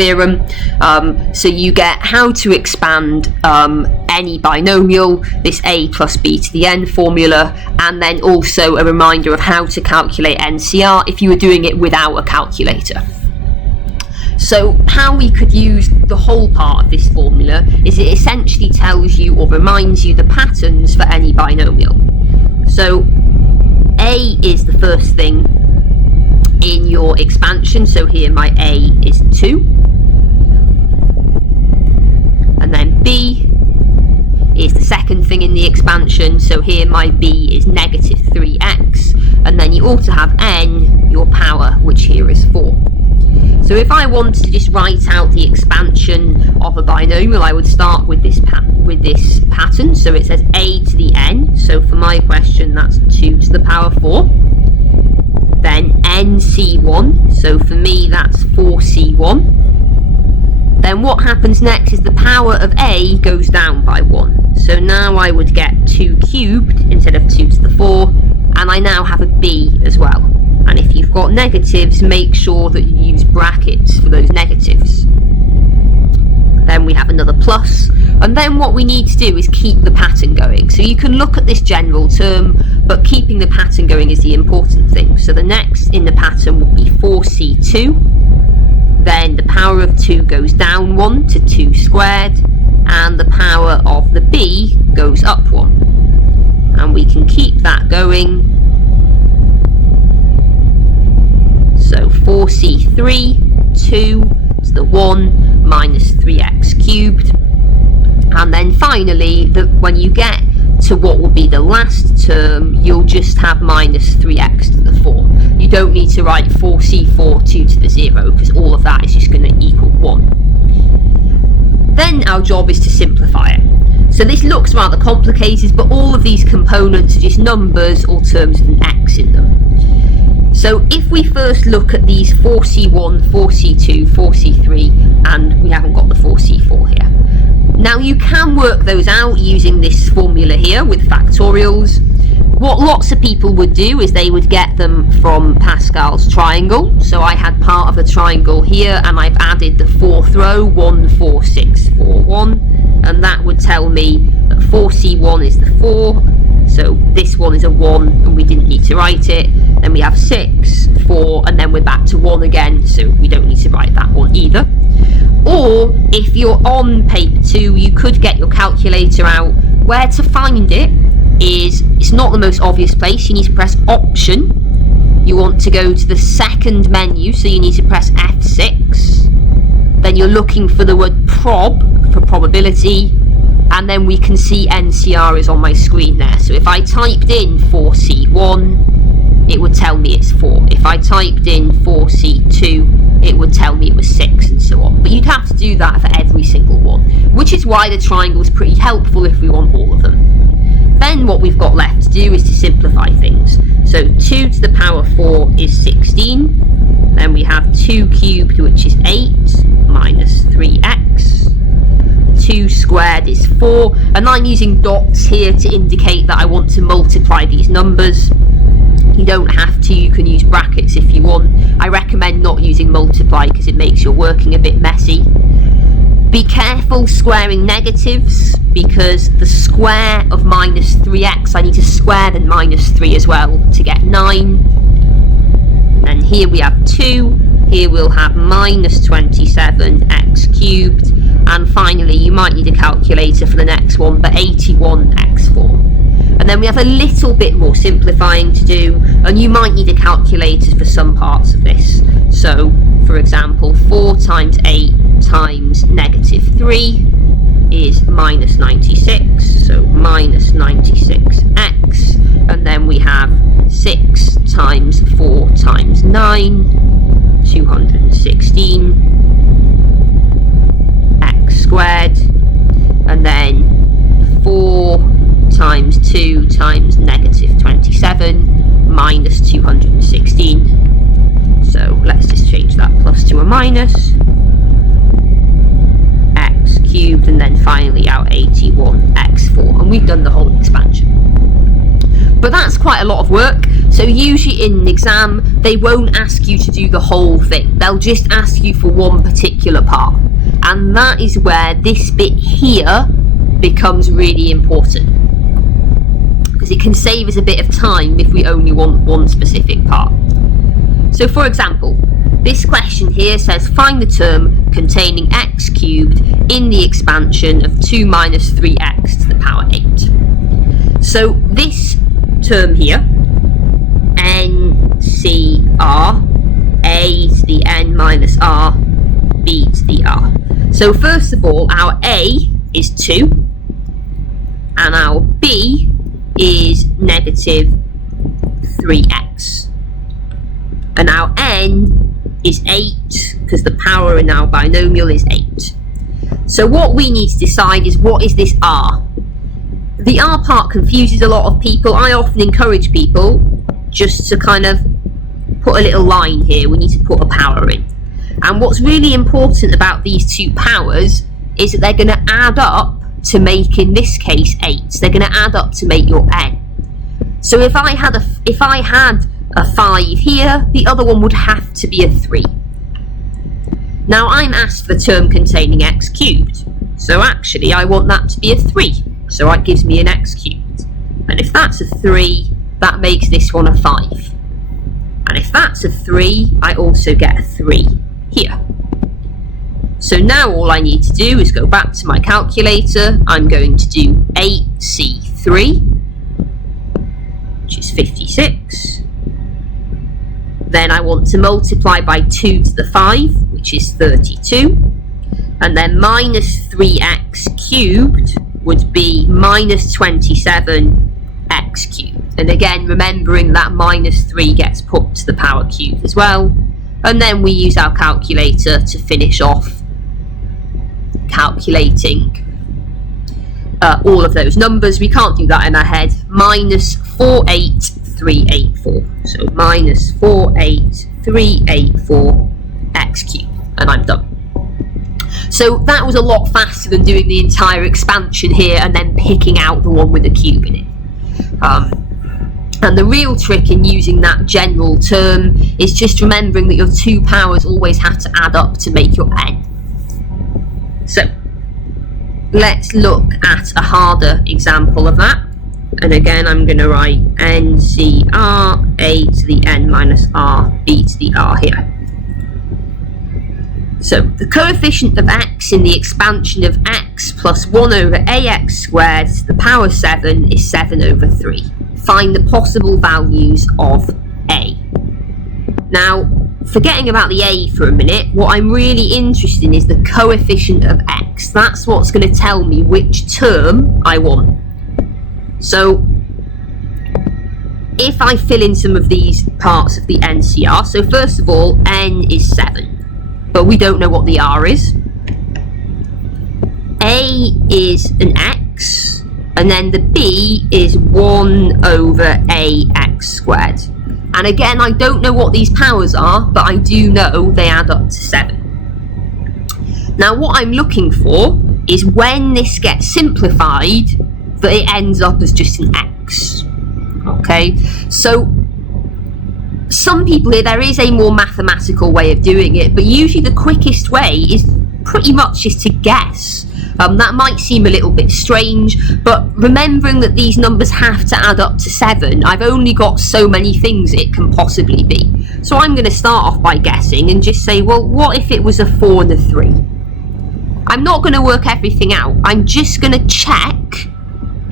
theorem. So you get how to expand any binomial, this a plus b to the n formula, and then also a reminder of how to calculate NCR if you were doing it without a calculator. So how we could use the whole part of this formula is it essentially tells you or reminds you the patterns for any binomial. So a is the first thing in your expansion, so here my a is 2, and then b is the second thing in the expansion, so here my b is negative 3x, and then you also have n, your power, which here is 4. So if I wanted to just write out the expansion of a binomial, I would start with this pattern. So it says a to the n. So for my question, that's 2 to the power 4. Then nc1. So for me, that's 4c1. Then what happens next is the power of a goes down by 1. So now I would get 2 cubed instead of 2 to the 4. And I now have a b as well. And if you've got negatives, make sure that you use brackets for those negatives. Then we have another plus, and then what we need to do is keep the pattern going. So you can look at this general term, but keeping the pattern going is the important thing. So the next in the pattern will be 4c2, then the power of 2 goes down 1 to 2 squared, and the power of the b goes up 1. And we can keep that going. So 4c3, 2 to the 1 minus 3x cubed. And then finally, when you get to what will be the last term, you'll just have minus 3x to the 4. You don't need to write 4c4, 2 to the 0, because all of that is just going to equal 1. Then our job is to simplify it. So this looks rather complicated, but all of these components are just numbers or terms with an x in them. So if we first look at these 4c1, 4c2, 4c3, and we haven't got the 4c4 here. Now you can work those out using this formula here with factorials. What lots of people would do is they would get them from Pascal's triangle. So I had part of the triangle here, and I've added the 4th row, 1, 4, 6, 4, 1. And that would tell me that 4c1 is the 4. So this one is a 1, and we didn't need to write it. Then we have 6, 4, and then we're back to 1 again, so we don't need to write that one either. Or, if you're on paper 2, you could get your calculator out. Where to find it is, it's not the most obvious place. You need to press Option. You want to go to the second menu, so you need to press F6. Then you're looking for the word prob, for probability. And then we can see NCR is on my screen there. So if I typed in 4c1, it would tell me it's 4. If I typed in 4c2, it would tell me it was 6, and so on. But you'd have to do that for every single one, which is why the triangle is pretty helpful if we want all of them. Then what we've got left to do is to simplify things. So 2 to the power 4 is 16. Then we have 2 cubed, which is 8, minus 3x. 2 squared is 4, and I'm using dots here to indicate that I want to multiply these numbers. You don't have to, you can use brackets if you want. I recommend not using multiply because it makes your working a bit messy. Be careful squaring negatives, because the square of minus 3x, I need to square the minus 3 as well to get 9. And here we have 2, here we'll have minus 27x cubed. And finally, you might need a calculator for the next one, but 81x4. And then we have a little bit more simplifying to do, and you might need a calculator for some parts of this. So, for example, 4 times 8 times negative 3 is minus 96, so minus 96x. And then we have 6 times 4 times 9, 216. Squared, and then 4 times 2 times negative 27 minus 216. So let's just change that plus to a minus, x cubed, and then finally our 81x4, and we've done the whole expansion. But that's quite a lot of work, So usually in an exam, they won't ask you to do the whole thing. They'll just ask you for one particular part. And that is where this bit here becomes really important, because it can save us a bit of time if we only want one specific part. So for example, this question here says find the term containing x cubed in the expansion of 2 minus 3x to the power 8. So this term here, NCR, a to the n minus r, b to the r. So first of all, our a is 2, and our b is negative 3x. And our n is 8, because the power in our binomial is 8. So what we need to decide is, what is this r? The r part confuses a lot of people. I often encourage people just to kind of put a little line here. We need to put a power in. And what's really important about these two powers is that they're going to add up to make, in this case, 8. They're going to add up to make your n. So if I had a 5 here, the other one would have to be a 3. Now I'm asked for the term containing x cubed, so actually I want that to be a 3, so that gives me an x cubed. And if that's a 3, that makes this one a 5. And if that's a 3, I also get a 3 here. So now all I need to do is go back to my calculator. I'm going to do 8c3, which is 56. Then I want to multiply by 2 to the 5, which is 32. And then minus 3x cubed would be minus 27x cubed. And again, remembering that minus 3 gets put to the power cubed as well. And then we use our calculator to finish off calculating all of those numbers. We can't do that in our head. Minus 48384. So minus 48384 x cubed. And I'm done. So that was a lot faster than doing the entire expansion here and then picking out the one with the cube in it. And the real trick in using that general term is just remembering that your two powers always have to add up to make your n. So let's look at a harder example of that. And again, I'm going to write NCR, a to the n minus r, b to the r here. So the coefficient of x in the expansion of x plus 1 over ax squared to the power 7 is 7 over 3. Find the possible values of a. Now, forgetting about the a for a minute, what I'm really interested in is the coefficient of x. That's what's going to tell me which term I want. So if I fill in some of these parts of the NCR, so first of all, n is 7. But we don't know what the r is. A is an x, and then the b is 1 over ax squared. And again, I don't know what these powers are, but I do know they add up to 7. Now what I'm looking for is when this gets simplified, that it ends up as just an x. Okay, so some people here, there is a more mathematical way of doing it, but usually the quickest way is pretty much just to guess. That might seem a little bit strange, but remembering that these numbers have to add up to 7, I've only got so many things it can possibly be. So I'm going to start off by guessing and just say, well, what if it was a 4 and a 3? I'm not going to work everything out. I'm just going to check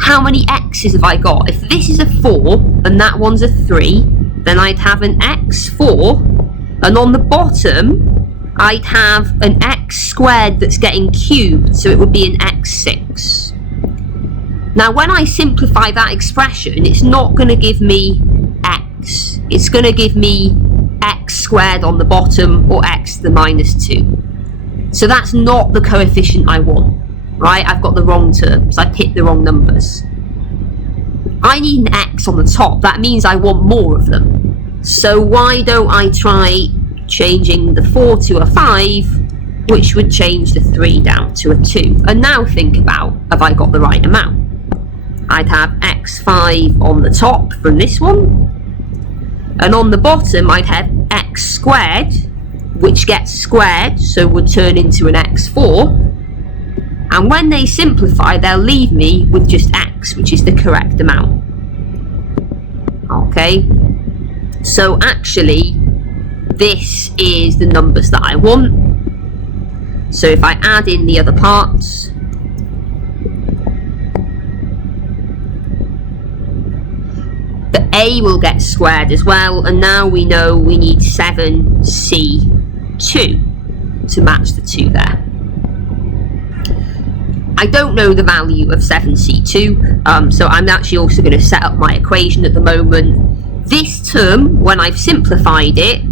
how many x's have I got. If this is a 4 and that one's a 3, then I'd have an x4, and on the bottom I'd have an x squared that's getting cubed, so it would be an x6. Now when I simplify that expression, it's not going to give me x, it's going to give me x squared on the bottom, or x to the minus 2. So that's not the coefficient I want, right? I've got the wrong terms, I picked the wrong numbers. I need an x on the top, that means I want more of them. So why don't I try changing the 4 to a 5, which would change the 3 down to a 2. And now think about, have I got the right amount? I'd have x5 on the top from this one, And on the bottom I'd have x squared, which gets squared, so would turn into an x4. And when they simplify, they'll leave me with just x, which is the correct amount. Okay, so actually this is the numbers that I want. So if I add in the other parts, the a will get squared as well, and now we know we need 7c2 to match the 2 there. I don't know the value of 7c2, so I'm actually also going to set up my equation at the moment. This term, when I've simplified it,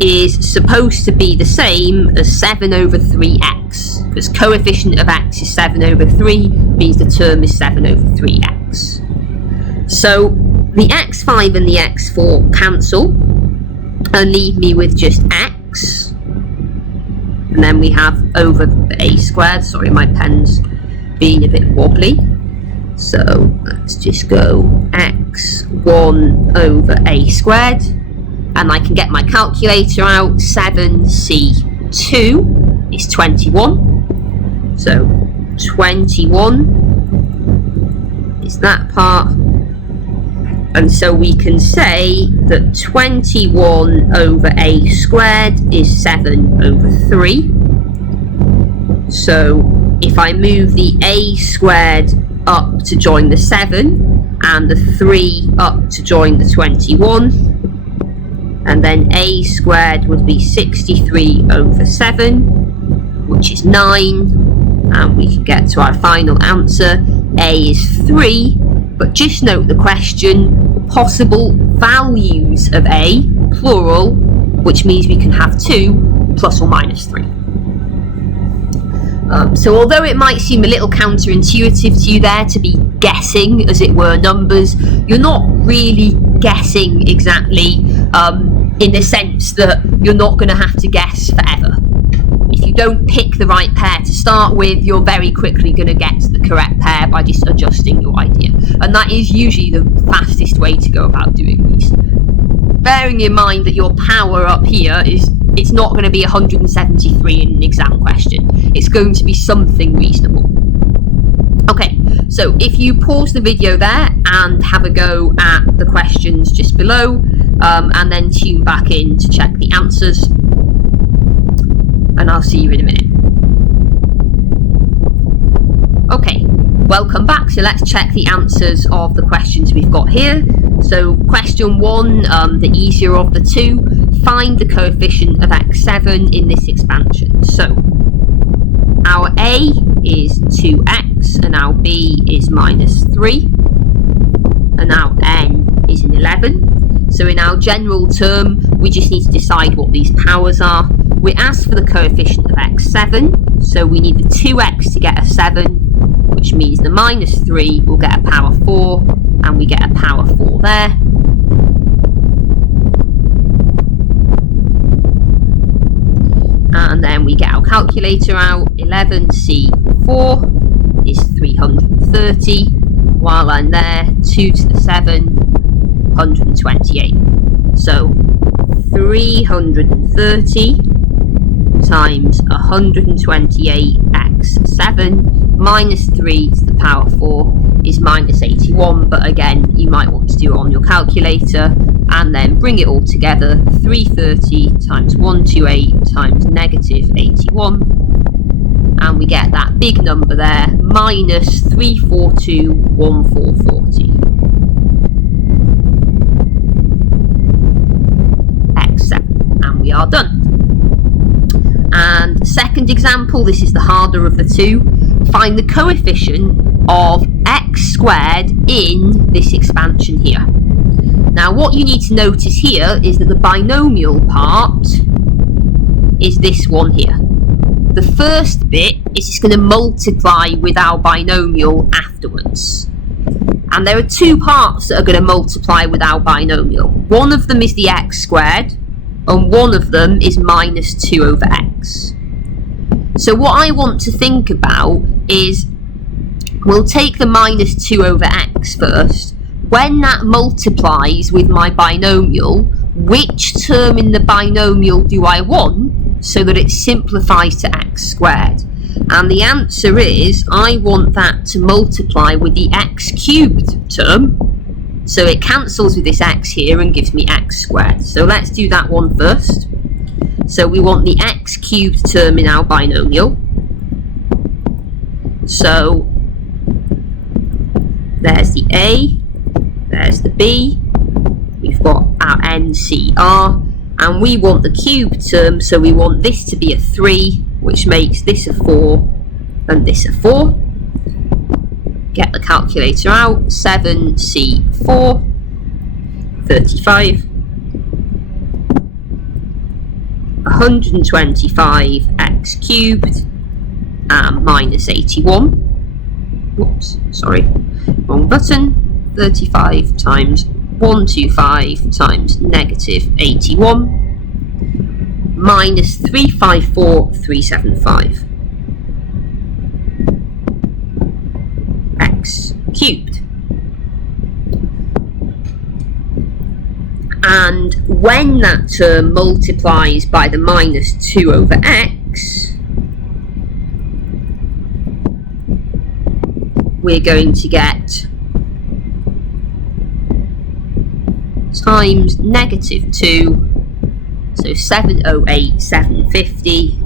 is supposed to be the same as 7 over 3x, because coefficient of x is 7 over 3, means the term is 7 over 3x. So the x5 and the x4 cancel and leave me with just x, and then we have over the a squared. Sorry, my pen's being a bit wobbly, so let's just go x1 over a squared, and I can get my calculator out. 7c2 is 21, so 21 is that part, and so we can say that 21 over a squared is 7 over 3. So if I move the a squared up to join the 7 and the 3 up to join the 21, and then a squared would be 63 over 7, which is 9, and we can get to our final answer. A is 3, but just note the question, possible values of a, plural, which means we can have 2 plus or minus 3. So although it might seem a little counterintuitive to you there to be guessing, as it were, numbers, you're not really guessing exactly, in the sense that you're not going to have to guess forever. If you don't pick the right pair to start with, you're very quickly going to get to the correct pair by just adjusting your idea. And that is usually the fastest way to go about doing these. Bearing in mind that your power up here is, it's not going to be 173 in an exam question. It's going to be something reasonable. Okay, so if you pause the video there and have a go at the questions just below, and then tune back in to check the answers, and I'll see you in a minute. Okay, welcome back. So let's check the answers of the questions we've got here. So question 1, the easier of the two, find the coefficient of x7 in this expansion. So our a is 2x, and our b is minus 3, and our n is an 11. So in our general term, we just need to decide what these powers are. We asked for the coefficient of x7, so we need the 2x to get a 7, which means the minus 3 will get a power 4, and we get a power 4 there. And then we get our calculator out. 11c4 is 330, while I'm there, 2 to the 7, 128. So 330 times 128x7 minus 3 to the power 4 is minus 81, but again, you might want to do it on your calculator, and then bring it all together. 330 times 128 times negative 81, and we get that big number there, minus 3421440. And we are done. And second example, this is the harder of the two. Find the coefficient of x squared in this expansion here. Now what you need to notice here is that the binomial part is this one here. The first bit is just going to multiply with our binomial afterwards. And there are two parts that are going to multiply with our binomial. One of them is the x squared, and one of them is minus 2 over x. So what I want to think about is, we'll take the minus 2 over x first. When that multiplies with my binomial, which term in the binomial do I want so that it simplifies to x squared? And the answer is, I want that to multiply with the x cubed term. So it cancels with this x here and gives me x squared. So let's do that one first. So we want the x cubed term in our binomial. So there's the a, there's the b, we've got our NCR, and we want the cubed term, so we want this to be a 3, which makes this a 4, and this a 4. Get the calculator out, 7C4, 35, 125x cubed, and minus 81. Whoops, sorry, wrong button. 35 times 125 times negative 81 minus 354,375 x cubed. And when that term multiplies by the minus 2 over x, we're going to get times negative 2, so 708, 750.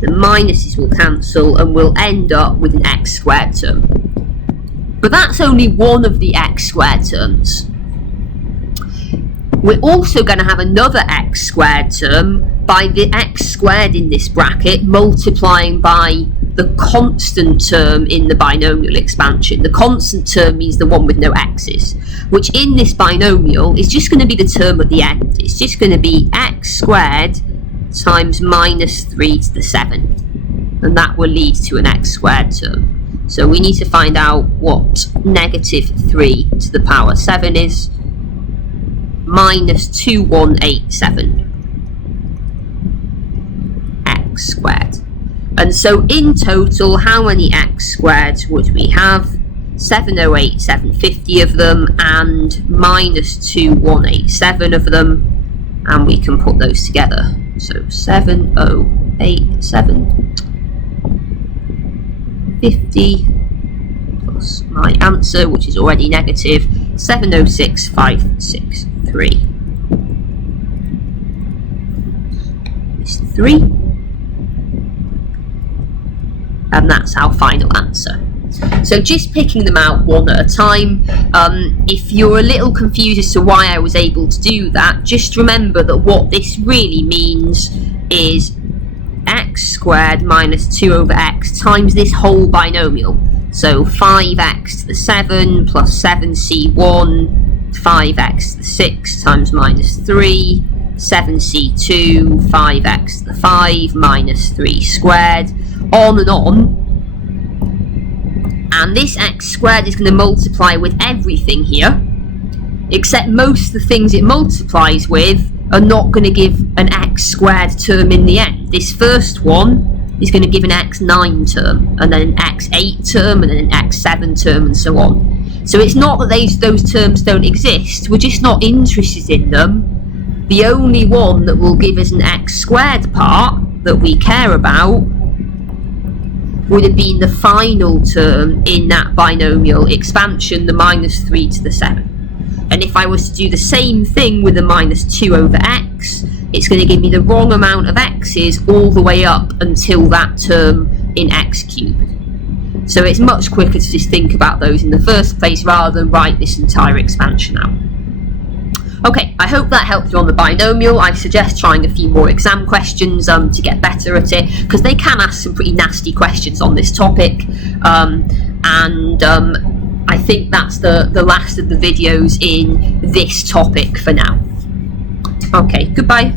The minuses will cancel and we'll end up with an x squared term. But that's only one of the x squared terms. We're also going to have another x squared term by the x squared in this bracket multiplying by the constant term in the binomial expansion. The constant term means the one with no x's, which in this binomial is just going to be the term at the end. It's just going to be x squared times minus 3 to the 7, and that will lead to an x squared term. So we need to find out what negative 3 to the power 7 is. Minus 2187 x squared. And so in total, how many x squareds would we have? 708, 750 of them, and minus 2187 of them, and we can put those together. So 708, 750 plus my answer, which is already negative, 706, 563. It's 3. And that's our final answer. So just picking them out one at a time. If you're a little confused as to why I was able to do that, just remember that what this really means is x squared minus 2 over x times this whole binomial. So 5x to the 7 plus 7c1, 5x to the 6 times minus 3, 7c2, 5x to the 5 minus 3 squared, on and on. And this x squared is going to multiply with everything here, except most of the things it multiplies with are not going to give an x squared term in the end. This first one is going to give an x9 term, and then an x8 term, and then an x7 term, and so on. So it's not that those terms don't exist, we're just not interested in them. The only one that will give us an x squared part that we care about would have been the final term in that binomial expansion, the minus 3 to the 7. And if I was to do the same thing with the minus 2 over x, it's going to give me the wrong amount of x's all the way up until that term in x cubed. So it's much quicker to just think about those in the first place rather than write this entire expansion out. Okay, I hope that helped you on the binomial. I suggest trying a few more exam questions to get better at it, because they can ask some pretty nasty questions on this topic. I think that's the last of the videos in this topic for now. Okay, goodbye.